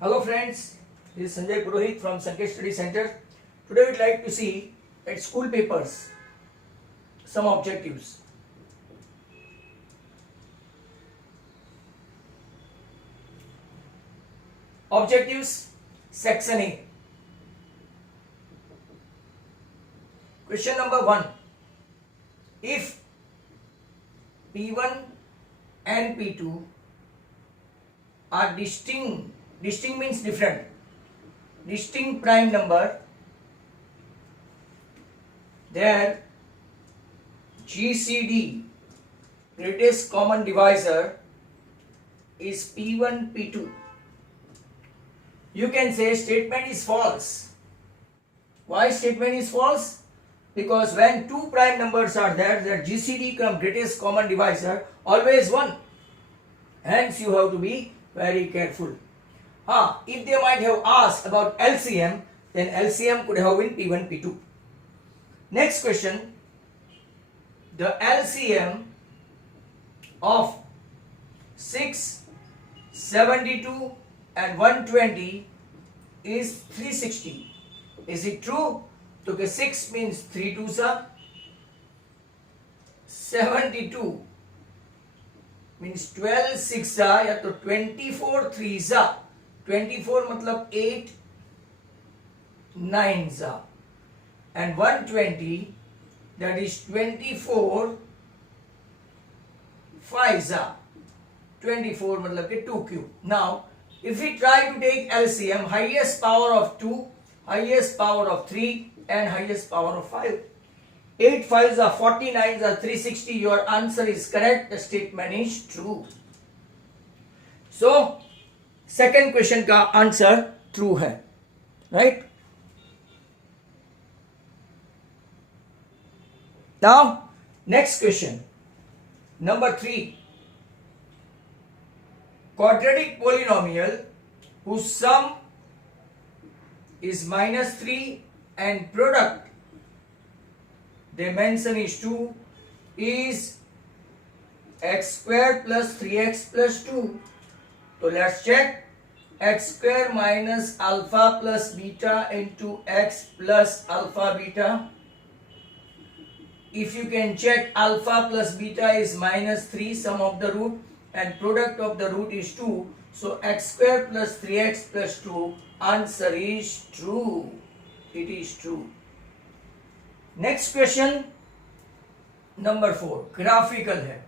Hello friends, this is Sanjay Purohit from Sanket Study Center. Today we'd like to see at school papers some objectives. Objectives, section A. Question number 1. If P1 and P2 are distinct means different, distinct prime number, their GCD, greatest common divisor, is P1 P2. You can say statement is false. Why statement is false? Because when two prime numbers are there, their GCD greatest common divisor always 1. Hence you have to be very careful. If they might have asked about LCM, then LCM could have been P1, P2. Next question. The LCM of 6, 72 and 120 is 360. Is it true? So 6 means 3 2s are, 72 means 12 6 are, या तो 24 3s are. 24 मतलब 8 9s are, and 120 that is 24 5s are. 24 मतलब के 2 cube. Now if we try to take LCM, highest power of 2, highest power of 3 and highest power of 5. 8 5s are 49s are 360. Your answer is correct. The statement is true. So second question का answer true है, right? Now next question number 3. Quadratic polynomial whose sum is -3 and product dimension is 2 is x square plus 3x plus 2. So let's check. X square minus alpha plus beta into x plus alpha beta. If you can check, alpha plus beta is -3 sum of the root and product of the root is 2. So x square plus 3x plus 2, answer is true. It is true. Next question number 4. Graphical है.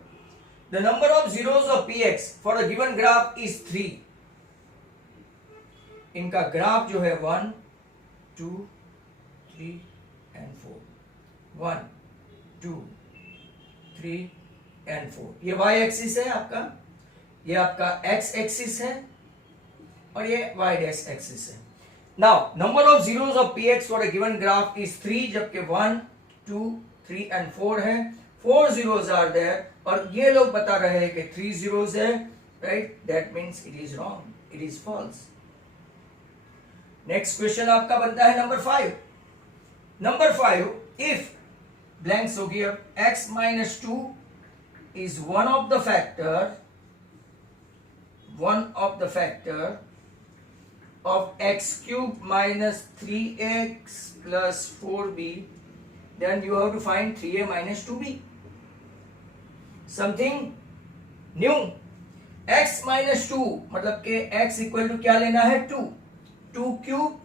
The number of zeros of px for a given graph is 3. इनका graph जो है 1 2 3 and 4. 1 2 3 and 4. ये y axis है आपका, ये आपका x axis है और ये y डैश एक्सिस है. Now number of zeros of px for a given graph is 3, जबकि 1 2 3 and 4 है. 4 zeros are there और ये लोग बता रहे हैं कि 3 zeros है, right? That means it is wrong. It is false. Next question आपका बनता है नंबर 5. नंबर 5, if blanks हो गया, x minus 2 is one of the factor of x cube minus 3x plus 4b, then you have to find 3a minus 2b. Something new. x minus 2 मतलब के x equal to क्या लेना है 2. 2 cube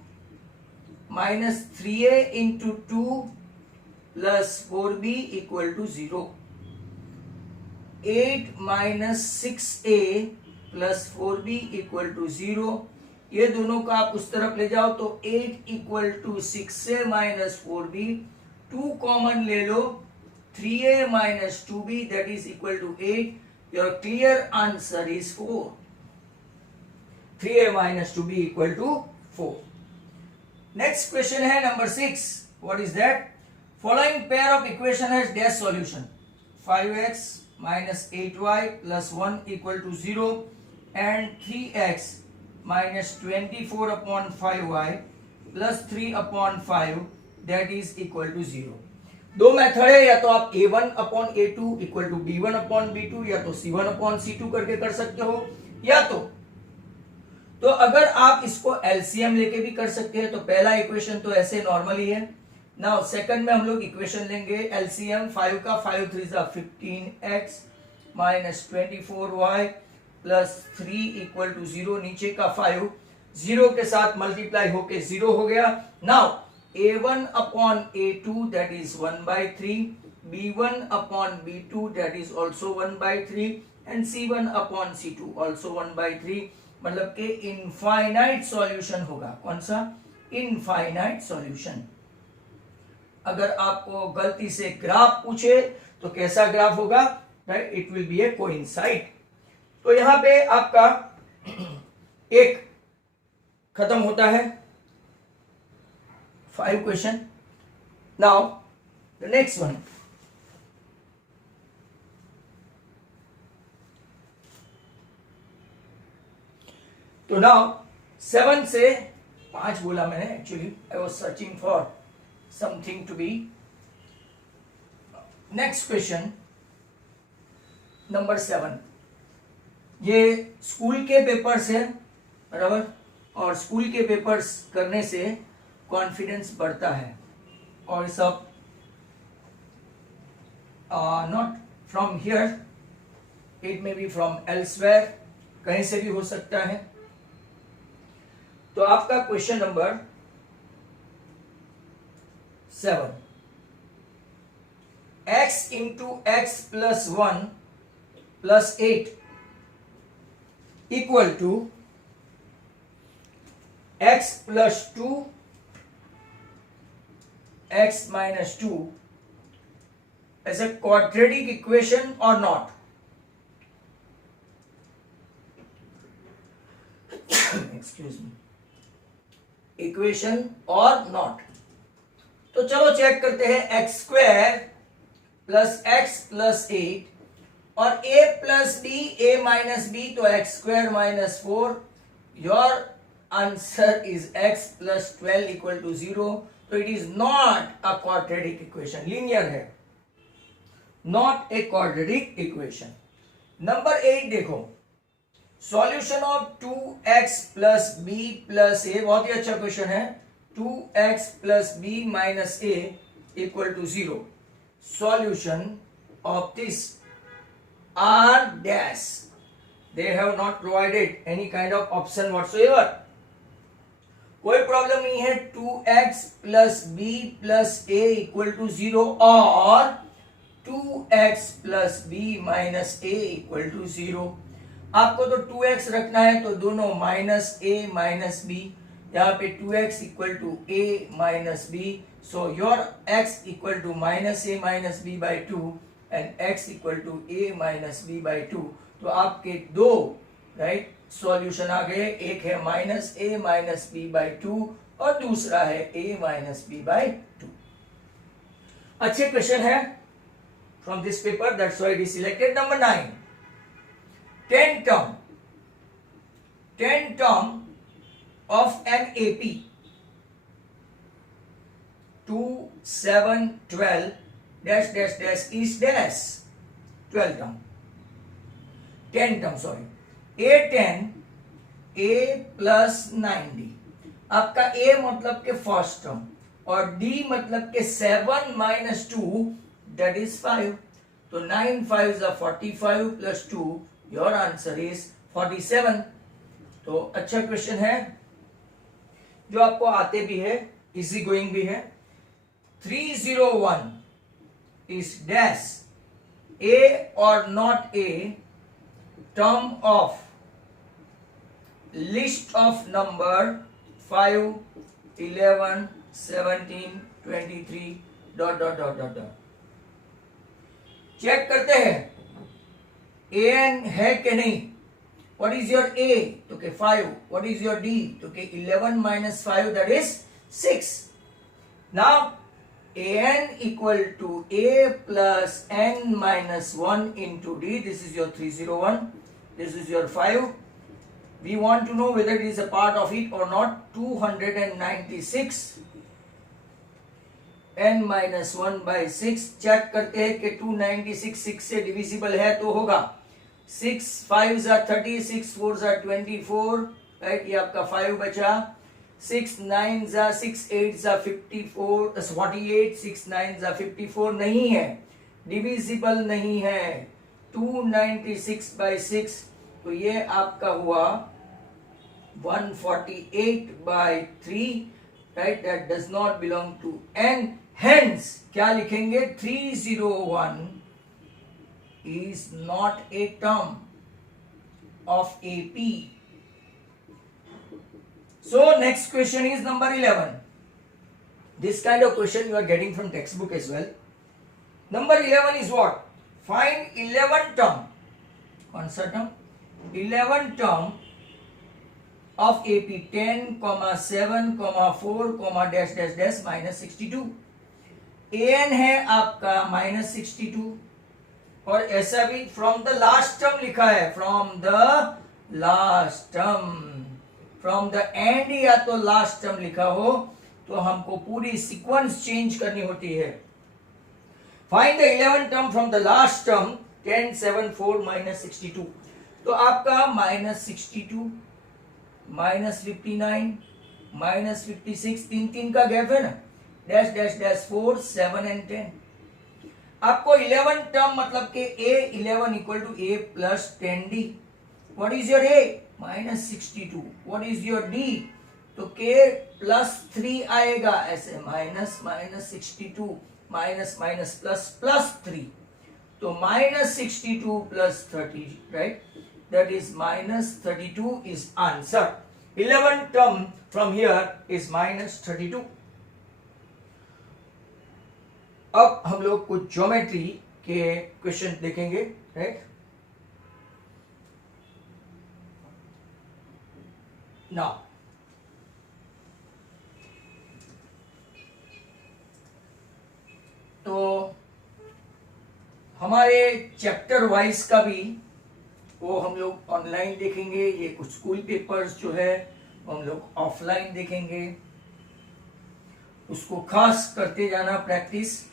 minus 3a into 2 plus 4b equal to 0. 8 minus 6a plus 4b equal to 0. ये दोनों का आप उस तरफ ले जाओ तो 8 equal to 6a minus 4b. 2 common ले लो, 3a minus 2b, that is equal to 8. Your clear answer is 4. 3a minus 2b equal to 4. Next question है number 6. What is that? Following pair of equation has dash solution. 5x minus 8y plus 1 equal to 0 and 3x minus 24 upon 5y plus 3 upon 5, that is equal to 0. दो method है, या तो आप a1 upon a2 equal to b1 upon b2 या तो c1 upon c2 करके कर सकते हो, या तो तो अगर आप इसको एलसीएम लेके भी कर सकते हैं, तो पहला इक्वेशन तो ऐसे नॉर्मल ही है। नाउ सेकंड में हम लोग इक्वेशन लेंगे एलसीएम 5 का, 5 3 15x minus 24y plus 3 equal to 0, नीचे का 5 0 के साथ मल्टीप्लाई होके 0 हो गया। Now a1 upon a2 that is 1/3, b1 upon b2 that is also 1/3 and c1 upon c2 also 1/3, मतलब कि इनफाइनाइट सॉल्यूशन होगा। कौन सा? Infinite solution. अगर आपको गलती से ग्राफ पूछे तो कैसा ग्राफ होगा? Right, it will be a coincide. तो यहां पे आपका एक खत्म होता है 5 question. Now the next one, तो नाउ 7 से 5 बोला मैंने, actually I was searching for something to be. Next question number 7, ये स्कूल के पेपर्स है, बराबर, और स्कूल के पेपर्स करने से कॉन्फिडेंस बढ़ता है, और सब not from here, it may be from elsewhere, कहीं से भी हो सकता है। तो आपका question number 7, x into x plus 1 plus 8 equal to x plus 2 x minus 2 as a quadratic equation or not? Excuse me, equation or not. तो चलो चेक करते हैं, x square plus x plus 8 और a plus B, a minus B, तो x square minus 4, your answer is x plus 12 equal to 0। तो it is not a quadratic equation, linear है, not a quadratic equation. Number 8 देखो, solution of 2x plus B plus a, बहुत ही अच्छा question है। 2x plus B minus A equal to 0, solution of this are dash, they have not provided any kind of option whatsoever, कोई problem नहीं है। 2x plus B plus A equal to 0 और 2x plus B minus A equal to 0। आपको तो 2x रखना है, तो दोनों माइनस ए माइनस बी, यहाँ पे 2x equal to A minus B, so your x equal to minus A minus B by 2 and x equal to A minus B by 2। तो आपके दो राइट सॉल्यूशन आ गए, एक है minus A minus B by 2 और दूसरा है ए minus B by 2। अच्छे क्वेश्चन है from this paper, that's why it is selected. Number 9, 10 term of an AP 2 7 12 dash dash dash is dash 12 term, 10 term sorry, A10 A plus 9D, आपका A मतलब के first term और D मतलब के 7 minus 2 that is 5, तो 9 5 is 45 plus 2, your answer is 47। तो अच्छा question है जो आपको आते भी है, इजी गोइंग भी है। 301 is dash A or not a term of list of number 5 11 17 23 dot dot dot dot. Check करते हैं an है कि नहीं। What is your a? तो के 5. What is your d? तो के 11 minus 5 that is 6. Now an equal to a plus n minus 1 into d. This is your 301. This is your 5. We want to know whether it is a part of it or not. 296 n minus 1 by 6। Check करते हैं कि 296 6 से divisible है तो होगा। 6 5 are 30, 6 4 are 24 right, ये आपका 5 बचा, 6 9 जा 6 8 जा 54 48, 6 9 जा 54 नहीं है, डिविजिबल नहीं है, 296/6, तो ये आपका हुआ 148/3, right, that does not belong to n, hence क्या लिखेंगे, 301 is not a term of AP. So next question is number 11. This kind of question you are getting from textbook as well. Number 11 is what? Find 11 term. कौन सा term? 11 term of AP 10, 7, 4, dash dash dash minus 62. an है आपका -62 और ऐसा भी from the last term लिखा है, from the last term, from the end या तो लास्ट टर्म लिखा हो तो हमको पूरी सीक्वेंस चेंज करनी होती है. Find the 11 term from the last term 10, 7, 4 -62. तो आपका -62 -59 -56, 3 का गैप है ना, डैश डैश डैश 4, 7 and 10. आपको 11 टर्म मतलब के A11 equal to A plus 10D. What is your A? -62. What is your D? तो K प्लस 3 आएगा ऐसे, -62 माइनस माइनस प्लस 3, तो -62 plus 30, right, that is -32 is answer. 11 term from here is -32. अब हम लोग कुछ ज्योमेट्री के क्वेश्चन देखेंगे, राइट. नाउ तो हमारे चैप्टर वाइज का भी वो हम लोग ऑनलाइन देखेंगे, ये कुछ स्कूल पेपर्स जो है हम लोग ऑफलाइन देखेंगे, उसको खास करते जाना practice,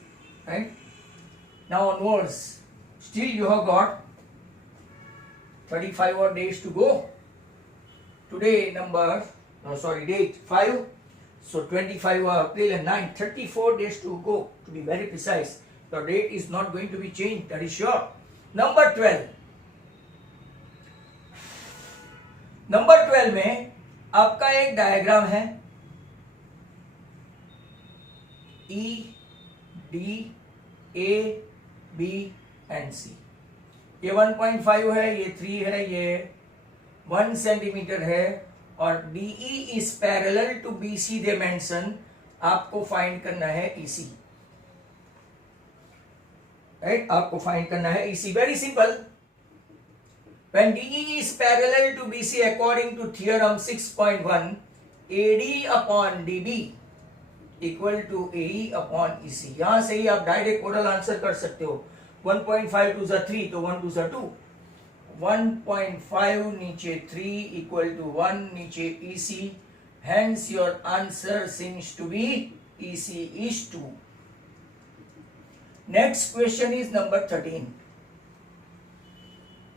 right. Now onwards still you have got 35 और days to go. Today date 5, so 25 April and 9, 34 days to go, to be very precise. The date is not going to be changed, that is sure. Number 12. Number 12 में आपका एक diagram है, E, D, A, B and C. ये 1.5 है, ये 3 है, ये 1 centimetre है और DE is parallel to BC dimension. आपको फाइंड करना है EC, राइट, आपको फाइंड करना है EC. Very simple. When DE is parallel to BC according to theorem 6.1, AD upon DB equal to AE upon EC. यहां से ही आप डायरेक्ट कोडल answer कर सकते हो. 1.5 2 3, तो 1 2 2, 1.5 नीचे 3 equal to 1 नीचे EC. Hence your answer seems to be EC is 2. Next question is number 13.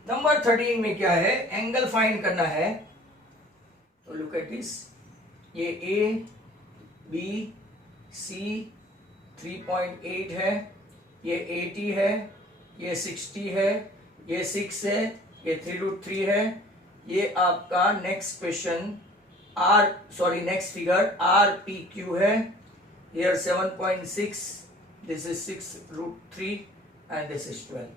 Number 13 में क्या है, एंगल फाइंड करना है. तो लुक एट दिस, ये A, B, C 3.8 है, ये 80 है, ये 60 है, ये 6 है, ये 3√3 है. ये आपका next question next figure RPQ है. Here 7.6, this is 6√3 and this is 12.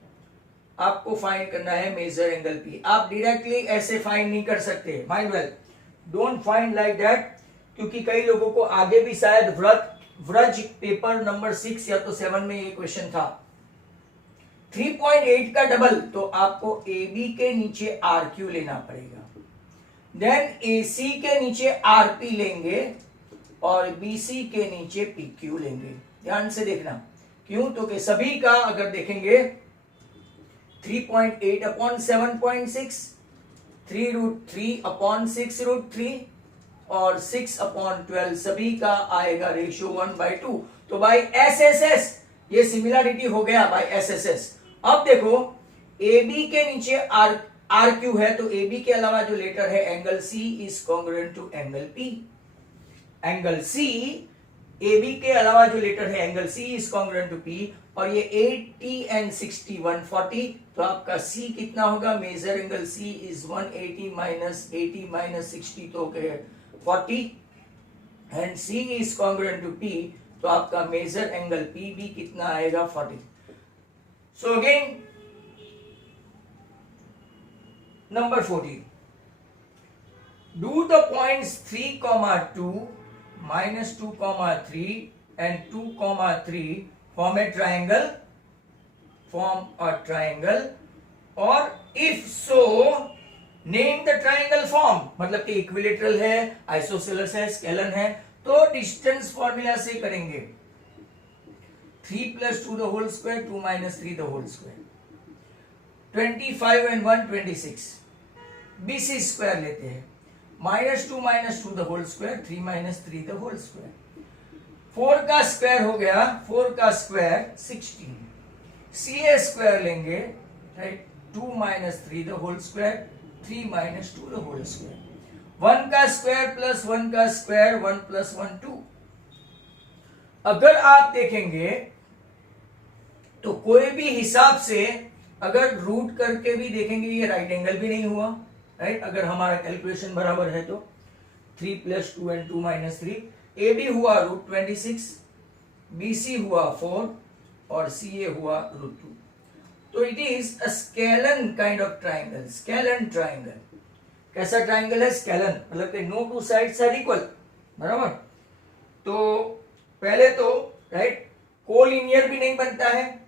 आपको फाइंड करना है मेजर एंगल P. आप डायरेक्टली ऐसे फाइंड नहीं कर सकते, mind well, don't find like that, क्योंकि कई लोगों को आगे भी शायद व्रज पेपर नंबर 6 या तो 7 में ये क्वेश्चन था. 3.8 का डबल, तो आपको AB के नीचे RQ लेना पड़ेगा, देन AC के नीचे RP लेंगे और BC के नीचे PQ लेंगे. ध्यान से देखना, क्यों, तो कि सभी का अगर देखेंगे 3.8 upon 7.6, 3√3 upon 6√3 और 6 upon 12, सभी का आएगा रेशियो 1/2. तो बाय SSS ये सिमिलरिटी हो गया बाय SSS. अब देखो AB के नीचे आर क्यू है तो ए बी के अलावा जो लेटर है angle C is congruent to angle P. Angle C, A B के अलावा जो लेटर है angle C is congruent to P, और ये 80 एंड 60 140, तो आपका सी कितना होगा? Major angle C is 180 minus 80 minus 60 तो हो गए 40, and C is congruent to P, तो आपका मेजर एंगल पी भी कितना आएगा? 40। So again number 14, do the points 3, 2, minus 2, 3 and 2, 3 form a triangle, or if so name the triangle form। मतलब कि इक्विलेटरल है, आइसोसेलेस है, स्केलन है, तो डिस्टेंस फॉर्मूला से करेंगे। 3 + 2 the whole square, 2 - 3 the whole square, 25 and 1 26, BC square लेते हैं। -2 - 2 the whole square, 3 - 3 the whole square, 4 का स्क्वायर हो गया, 4 का स्क्वायर 16, CA स्क्वायर लेंगे, right, 2 - 3 the whole square, 3 - 2 the whole square, 1 का स्क्वायर प्लस 1 का स्क्वायर, 1 + 1 2। अगर आप देखेंगे तो कोई भी हिसाब से अगर रूट करके भी देखेंगे ये राइट एंगल भी नहीं हुआ, राइट, अगर हमारा कैलकुलेशन बराबर है तो 3 + 2 and 2 - 3, ए बी हुआ √26, BC हुआ 4 और CA हुआ √2। तो it is a scalene kind of triangle, scalene triangle. कैसा ट्राइंगल है? स्केलन, मतलब कि no two sides are equal, बराबर। तो पहले तो राइट कोलिनियर भी नहीं बनता है,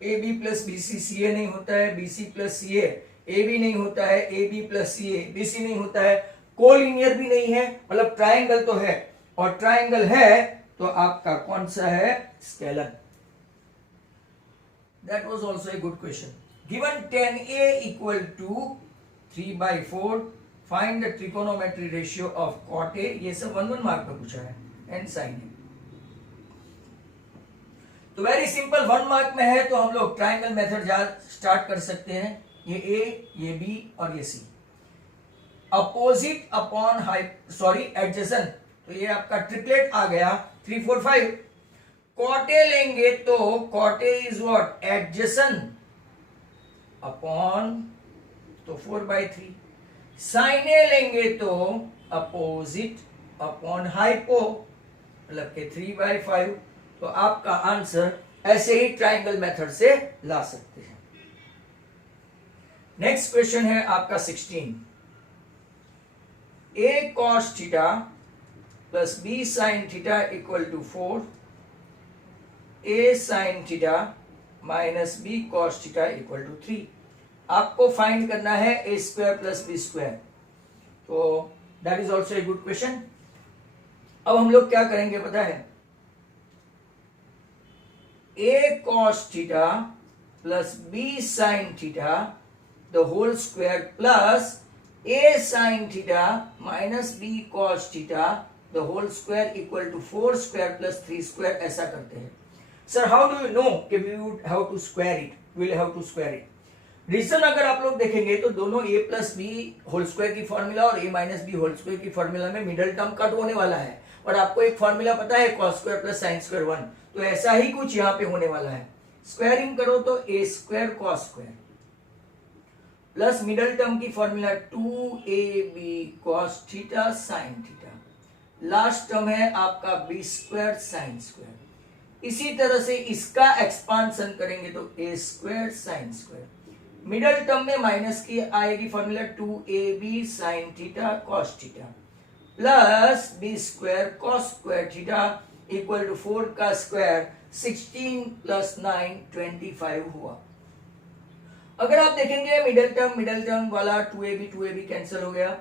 a b plus b c c a नहीं होता है, बी सी प्लस सी ए बी नहीं होता है, a b plus c A b c नहीं होता है, कोलिनियर भी नहीं है, मतलब ट्राइंगल तो है, और ट्राइंगल है तो आपका कौन सा है? Scalene. That was also a good question. Given 10a = 3/4, find the trigonometry ratio of cot a, ये सब 1 मार्क में पूछा है, एंड sin a। तो वेरी सिंपल, 1 मार्क में है तो हम लोग ट्राइंगल मेथड स्टार्ट कर सकते हैं। ये ए, ये बी और ये सी, अपोजिट अपॉन एडजेसेंट, तो ये आपका ट्रिपलेट आ गया 3 4 5। कॉटे लेंगे तो कॉटे इज व्हाट? एडजेसेंट अपॉन, तो 4/3। साइने लेंगे तो अपोजिट अपॉन हाइपो, मतलब के 3/5। तो आपका आंसर ऐसे ही ट्राइंगल मेथड से ला सकते हैं। नेक्स्ट क्वेश्चन है आपका 16, a cos theta plus b sin theta = 4, a sin theta minus b cos theta = 3। आपको फाइंड करना है a² + b², तो that is also a good question. अब हम लोग क्या करेंगे पता है? a cos theta plus b sin theta the whole square plus a sin theta minus b cos theta the whole square = 4² + 3², ऐसा करते हैं। Sir how do you know कि we would have to square it? We will have to square it. Reason अगर आप लोग देखेंगे तो दोनों a + b होल स्क्वायर की फॉर्मूला और a - b होल स्क्वायर की फॉर्मूला में मिडिल टर्म कट होने वाला है, और आपको एक फॉर्मूला पता है cos² + sin² 1, तो ऐसा ही कुछ यहाँ पे होने वाला है। स्क्वायरिंग करो तो a² cos² plus middle term की formula 2ab cos theta sin theta, last term है आपका b² sin²। इसी तरह से इसका एक्सपांशन करेंगे तो a² sin²। मिडल टर्म में माइनस की आएगी formula 2ab sin theta cos theta plus b² cos² theta = 4 का स्क्वायर, 16 + 9 25 हुआ। अगर आप देखेंगे मिडल टर्म वाला 2ab कैंसिल हो गया,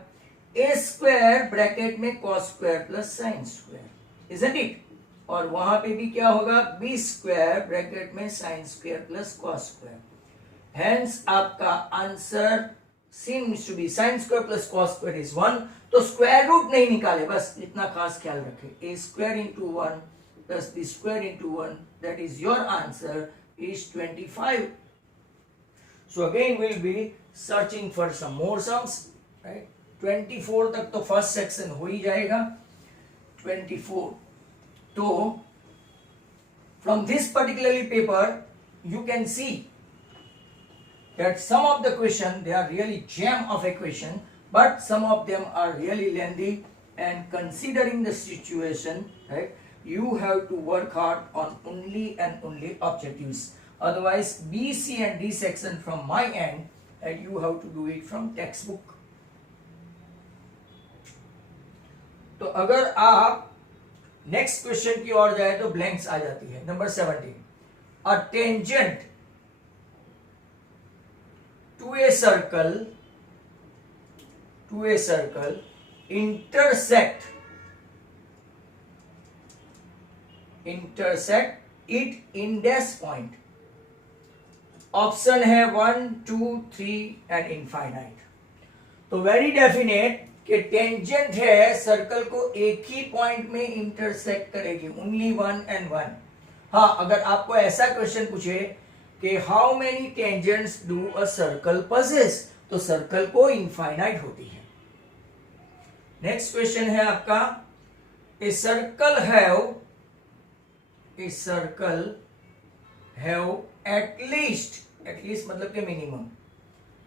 a² ब्रैकेट में cos² + sin², इजंट इट? और वहां पे भी क्या होगा? b² ब्रैकेट में sin² + cos²। हेंस आपका answer seems to be sin² + cos² is 1। तो स्क्वायर रूट नहीं निकाले, बस इतना खास ख्याल रखें, a² × 1 + b² × 1, that is your answer is 25। So again we'll be searching for some more sums, right? 24 तक तो फर्स्ट सेक्शन हो ही जाएगा. 24. तो from this particularly paper you can see that some of the question they are really gem of a question, but some of them are really lengthy, and considering the situation, right, you have to work hard on only and only objectives. Otherwise B, C and D section from my end, and you have to do it from textbook. तो अगर आप next question की ओर जाए तो blanks आ जाती है. Number 17. A tangent to a circle intersect it in dash point. Option है 1, 2, 3 and infinite. तो वेरी डेफिनेट कि टेंजेंट है सर्कल को एक ही पॉइंट में इंटरसेक्ट करेगी, ओनली 1 and 1. हाँ, अगर आपको ऐसा क्वेश्चन पूछे कि how many tangents do a circle possess, तो सर्कल को इनफाइनाइट होती है. नेक्स्ट क्वेश्चन है आपका, ए सर्कल हैव एटलीस्ट मतलब के minimum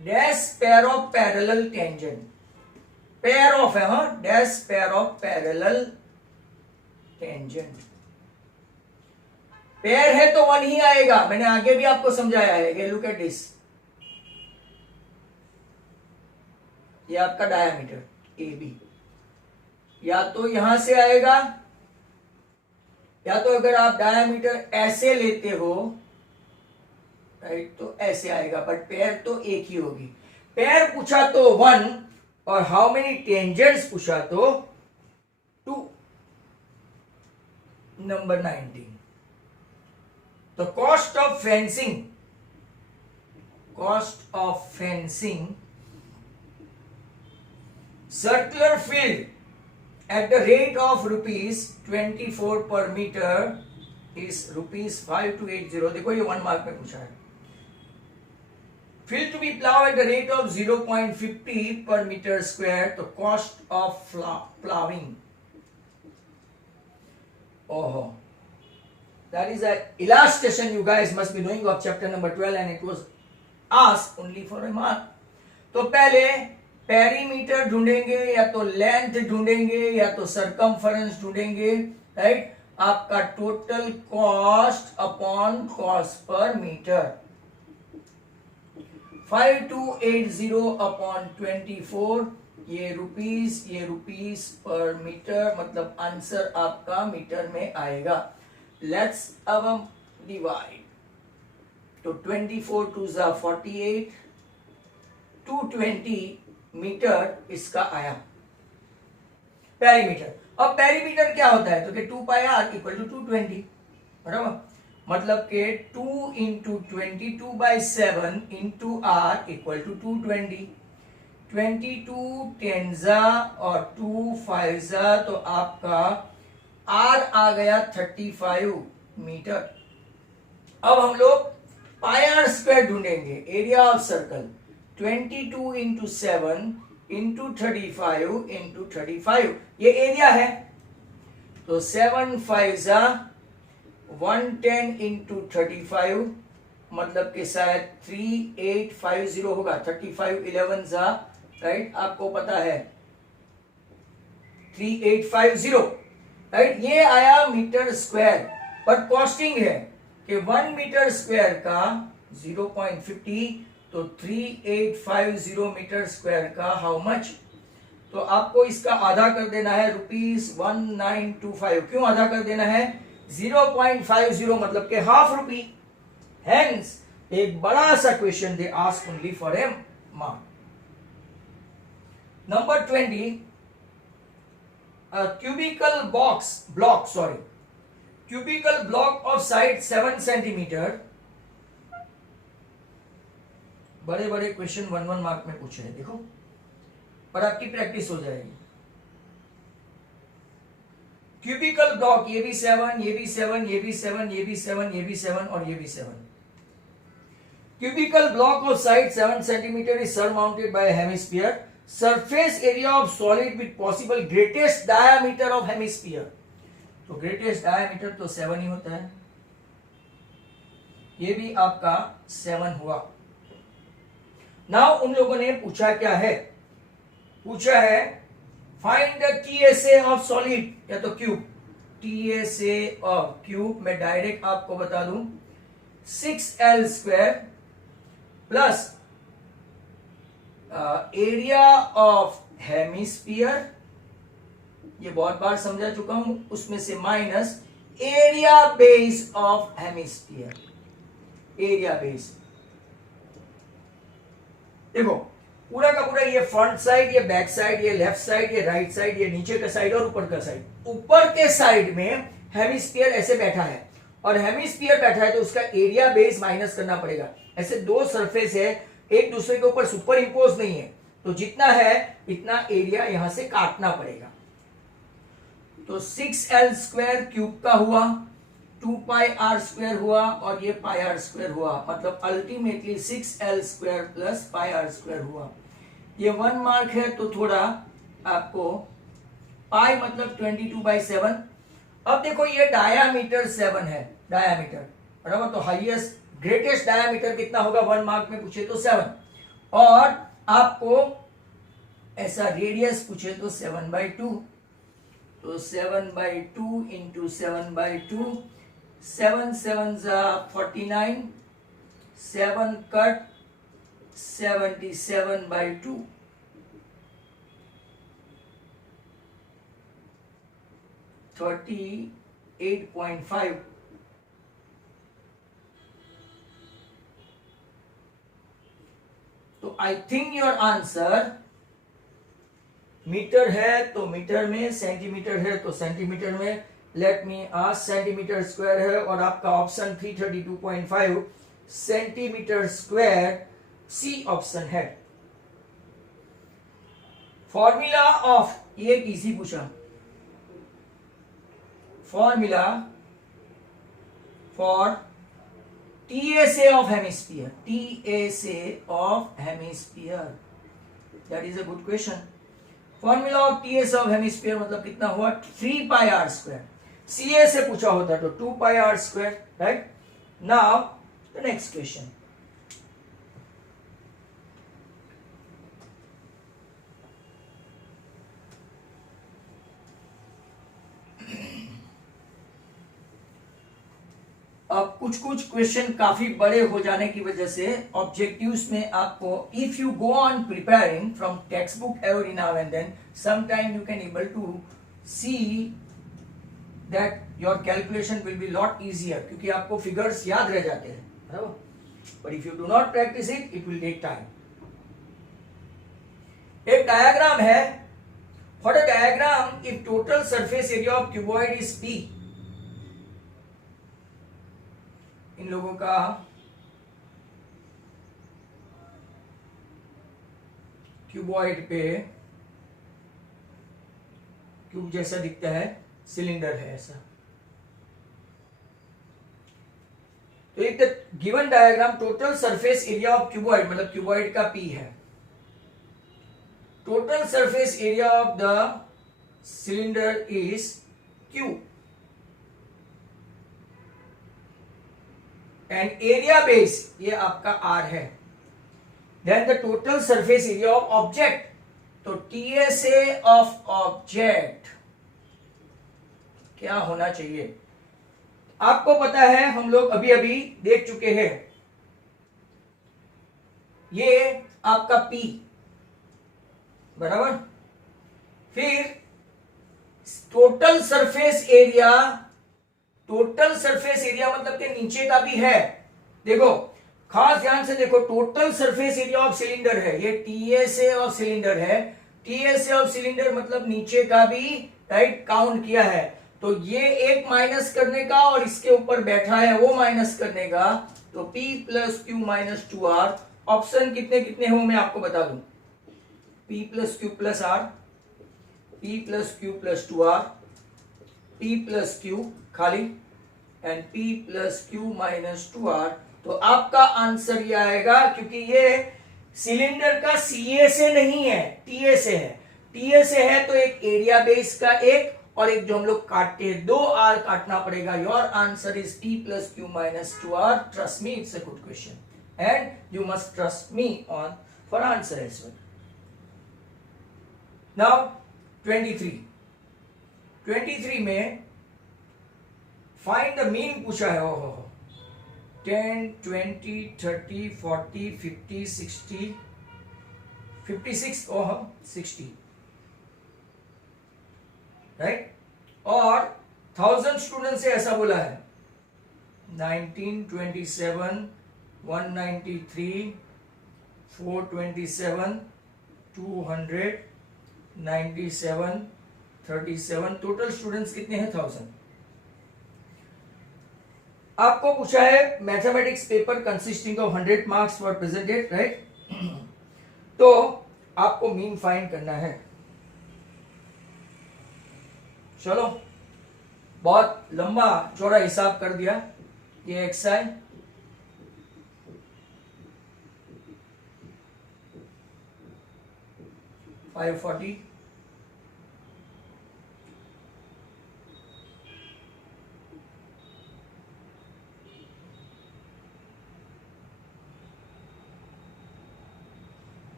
dash pair of parallel tangent. Pair of है, हाँ, dash pair of parallel tangent. Pair है तो 1 ही आएगा. मैंने आगे भी आपको समझाया है. लुक एट दिस, ये आपका डायमीटर AB या तो यहां से आएगा, या तो अगर आप डायमीटर ऐसे लेते हो, राइट, तो ऐसे आएगा. बट पेयर तो एक ही होगी. पेयर पूछा तो 1 और हाउ मेनी टेंजेंट्स पूछा तो 2. Number 19. The cost of fencing circular field at the rate of ₹24 per meter is ₹5280. देखो ये 1 मार्क में पूछा है. Field to be plowed at the rate of 0.50 per meter square. तो cost of plowing. Oh, that is an illustration you guys must be knowing of chapter number 12, and it was asked only for a mark. तो पहले perimeter ढूंढेंगे, या तो length ढूंढेंगे, या तो circumference ढूंढेंगे, राइट. आपका total cost upon cost per metre 5280 upon 24. ये रुपीस पर मीटर, मतलब आंसर आपका मीटर में आएगा. लेट्स अब हम डिवाइड. तो 24 2 जा 48, 220 मीटर इसका आया पेरीमीटर. अब पेरीमीटर क्या होता है, तो कि 2 पाई r इक्वल टू 220, बराबर. मतलब के 2 into 22/7 into r equal to 220. 22 10 जा और 2 5 जा, तो आपका r आ गया 35 मीटर. अब हम लोग पाई r स्क्वायर ढूंढेंगे. Area of circle 22 into 7 into 35 into 35, ये एरिया है. तो 7 5 जा 110 इंटू 35, मतलब कि शायद 3850 होगा. 35 11 जा, राइट, आपको पता है 3850, राइट. ये आया मीटर स्क्वायर. पर कॉस्टिंग है कि 1 मीटर स्क्वायर का 0.50, तो 3850 मीटर स्क्वायर का हाउ मच. तो आपको इसका आधा कर देना है ₹1925. क्यों आधा कर देना है? 0.50 मतलब के हाफ रुपी. हेंस एक बड़ा सा question they ask only for a mark. Number 20, cubical block of side 7 centimetre. बड़े बड़े क्वेश्चन 1 मार्क में पूछे हैं, देखो, पर आपकी प्रैक्टिस हो जाएगी. क्यूबिकल ब्लॉक, ये भी 7, ये भी 7, ये भी 7, ये भी 7, ये भी 7 और ये भी 7. Cubical block of side 7 centimeter is surmounted by a hemisphere. Surface area of solid with possible greatest diameter of hemisphere. तो greatest diameter तो 7 ही होता है, ये भी आपका 7 हुआ. नाउ उन लोगों ने पूछा क्या है, पूछा है find the TSA of solid या तो क्यूब. TSA ऑफ क्यूब मैं डायरेक्ट आपको बता दूं 6L square plus area of hemisphere, ये बहुत बार समझा चुका हूं, उसमें से minus area base of hemisphere. Area base देखो पूरा का पूरा, ये फ्रंट साइड, ये बैक साइड, ये लेफ्ट साइड, ये राइट साइड, ये नीचे का साइड और ऊपर का साइड. ऊपर के साइड में हेमिस्फीयर ऐसे बैठा है और हेमिस्फीयर बैठा है तो उसका एरिया बेस माइनस करना पड़ेगा. ऐसे दो सरफेस है, एक दूसरे के ऊपर सुपर इंपोज नहीं है, तो जितना है इतना एरिया यहां से काटना पड़ेगा. तो 6L स्क्वायर क्यूब का हुआ, 2 पाई आर स्क्वायर हुआ और ये पाई आर स्क्वायर हुआ, मतलब ultimately 6L square plus pi are square हुआ. ये 1 मार्क है तो थोड़ा आपको पाई मतलब 22/7. अब देखो ये डायामीटर 7 है, डायामीटर बराबर, तो हाईएस्ट ग्रेटेस्ट डायामीटर कितना होगा 1 मार्क में पूछे तो 7, और आपको ऐसा रेडियस पूछे तो 7/2, तो 7/2 इंटू 7/2, 7 7 49, 7 कट 77/2. $38.5. तो I think your answer metre है तो मीटर में, सेंटीमीटर है तो सेंटीमीटर में. Let me ask centimetre square है और आपका option 332.5 centimetre square C option है. फॉर्मूला ऑफ, ये इजी पूछा, formula for TSA of hemisphere, TSA of hemisphere, that is a good question. Formula of TSA of hemisphere मतलब कितना हुआ 3 पाई are square. CA से पूछा होता तो 2 pi are square, right. Now the next question. अब कुछ कुछ क्वेश्चन काफी बड़े हो जाने की वजह से ऑब्जेक्टिव्स में आपको, if you go on preparing from text book every now and then, some time you can able to see that your calculation will be lot easier, क्योंकि आपको फिगर्स याद रह जाते हैं, बराबर. But if you do not practice it, it will take time. एक diagram है. For a diagram if total surface area of cuboid is P, इन लोगों का क्यूबॉइड पे क्यूब जैसा दिखता है, सिलेंडर है ऐसा. तो एक given diagram, total surface area of cuboid मतलब क्यूबॉइड का P है, total surface area of the cylinder is Q and area base ये आपका R है. Then the total surface area of object, तो TSA ऑफ ऑब्जेक्ट क्या होना चाहिए आपको पता है, हम लोग अभी अभी देख चुके हैं. ये आपका P बराबर, फिर total surface area, total surface area मतलब के नीचे का भी है. देखो खास ध्यान से देखो, total surface area of cylinder है, ये TSA ऑफ सिलेंडर है. TSA ऑफ सिलेंडर मतलब नीचे का भी, राइट, काउंट किया है. तो ये एक माइनस करने का और इसके ऊपर बैठा है वो माइनस करने का, तो P plus Q minus 2R. Option कितने कितने हो मैं आपको बता दूं, P plus q plus R, P plus q plus 2R, P plus q खाली and P plus Q minus 2R तो आपका आंसर ये आएगा, क्योंकि ये सिलेंडर का सीए से नहीं है, टीए से है। टीए से है तो एक एरिया बेस का एक और एक जो हम लोग काटते हैं 2r काटना पड़ेगा। Your answer is p plus Q minus 2r। Trust me, it's a good question and you must trust me on for answer as well. Now 23 में फाइंड द मीन पूछा है। ओहो, 10, 20, 30, 40, 50, 60, 56, ओह 60, राइट। और 1000 स्टूडेंट से ऐसा बोला है 1927, 193, 427, 297, 37, टोटल स्टूडेंट्स कितने हैं 1000। आपको पूछा है mathematics paper consisting of 100 marks for presented, right. तो आपको मीन फाइंड करना है। चलो, बहुत लंबा चौड़ा हिसाब कर दिया। ये एक्सआई 540,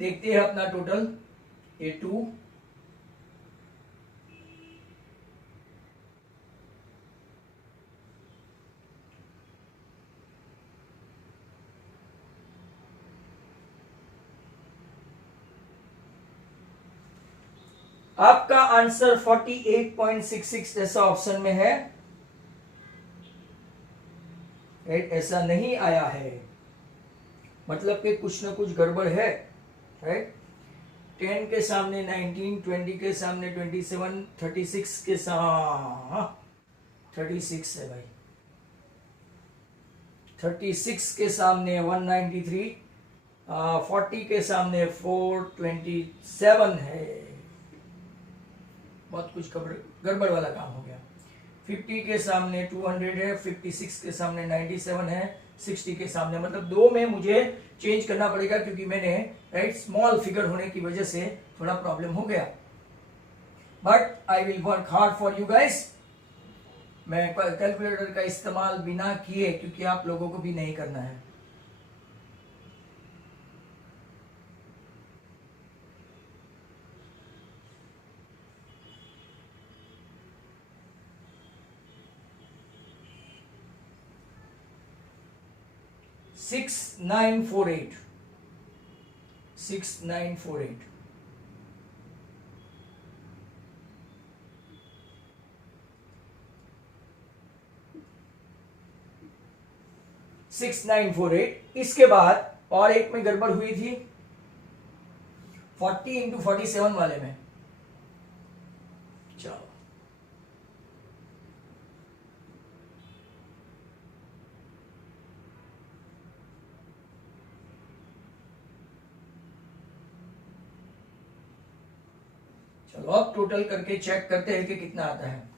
देखते हैं अपना टोटल A2, आपका आंसर 48.66 ऐसा ऑप्शन में है, राइट। ऐसा नहीं आया है, मतलब कि कुछ ना कुछ गड़बड़ है, राइट। 10 के सामने 19, 20 के सामने 27, 36 के सामने 36 है भाई, 36 के सामने 193, 40 के सामने 427 है। बहुत कुछ गड़बड़ वाला काम हो गया। 50 के सामने 200 है, 56 के सामने 97 है, 60 के सामने, मतलब दो में मुझे चेंज करना पड़ेगा, क्योंकि मैंने राइट स्मॉल फिगर होने की वजह से थोड़ा प्रॉब्लम हो गया। But I will work hard for you guys. मैं कैलकुलेटर का इस्तेमाल बिना किए, क्योंकि आप लोगों को भी नहीं करना है। सिक्स 6948 6948 6948। इसके बाद और एक में गड़बड़ हुई थी 40 इंटू 47 वाले में। चलो, चलो अब टोटल करके चेक करते हैं कि कितना आता है।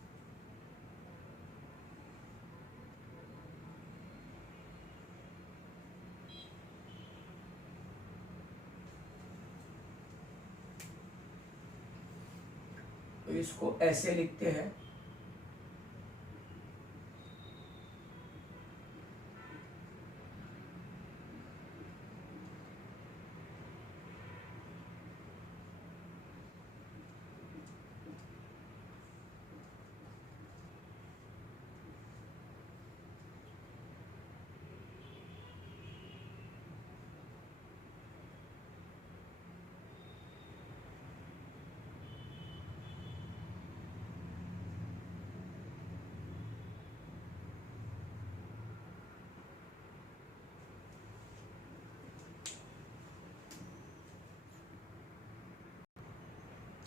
तो इसको ऐसे लिखते हैं,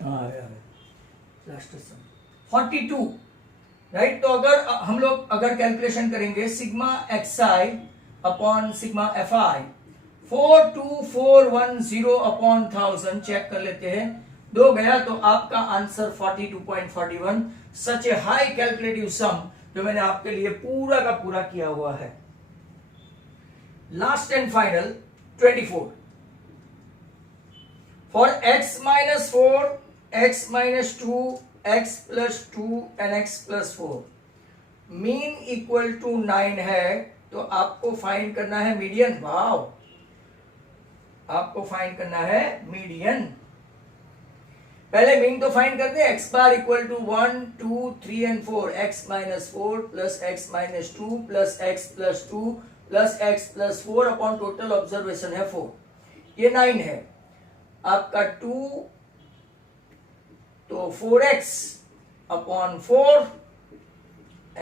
हाँ लास्ट सम 42, राइट। तो अगर हम लोग अगर कैलकुलेशन करेंगे sigma X I upon sigma F I 42410 upon 1000 check कर लेते हैं, 2 गया तो आपका answer 42.41। Such a high calculative sum जो मैंने आपके लिए पूरा का पूरा किया हुआ है। Last and final 24 for x minus 4, x minus 2, x plus 2 and x plus 4 mean equal to 9 है, तो आपको फाइंड करना है मीडियन। वाव, आपको फाइंड करना है मीडियन। पहले मीन तो फाइंड करते हैं। x bar equal to 1, 2, 3 and 4, x minus 4 plus x minus 2 plus x plus 2 plus x plus 4 upon total observation है 4, ये 9 है आपका 2, तो 4x अपॉन 4,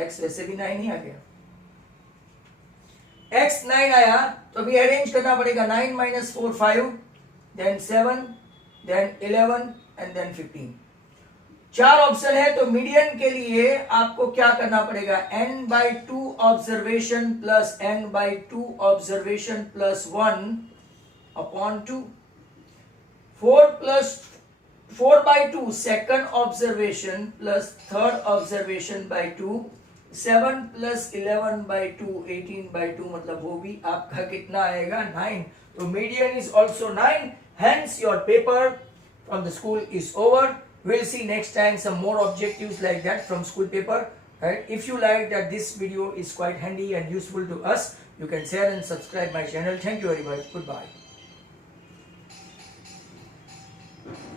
x वैसे भी 9 ही आ गया, x 9 आया तो अभी अरेंज करना पड़ेगा। 9 minus 4 5, then 7, then 11 and then 15। 4 option है, तो मीडियन के लिए आपको क्या करना पड़ेगा, n/2 observation plus n/2 observation plus 1 upon 2। 4/2 second observation plus third observation bye 2, 7 plus 11/2 18/2, मतलब वो भी आपका कितना आएगा 9। तो median is also 9, hence your paper from the school is over. We'll see next time some more objectives like that from school paper, right? If you like that this video is quite handy and useful to us, you can share and subscribe my channel. Thank you very much. Goodbye.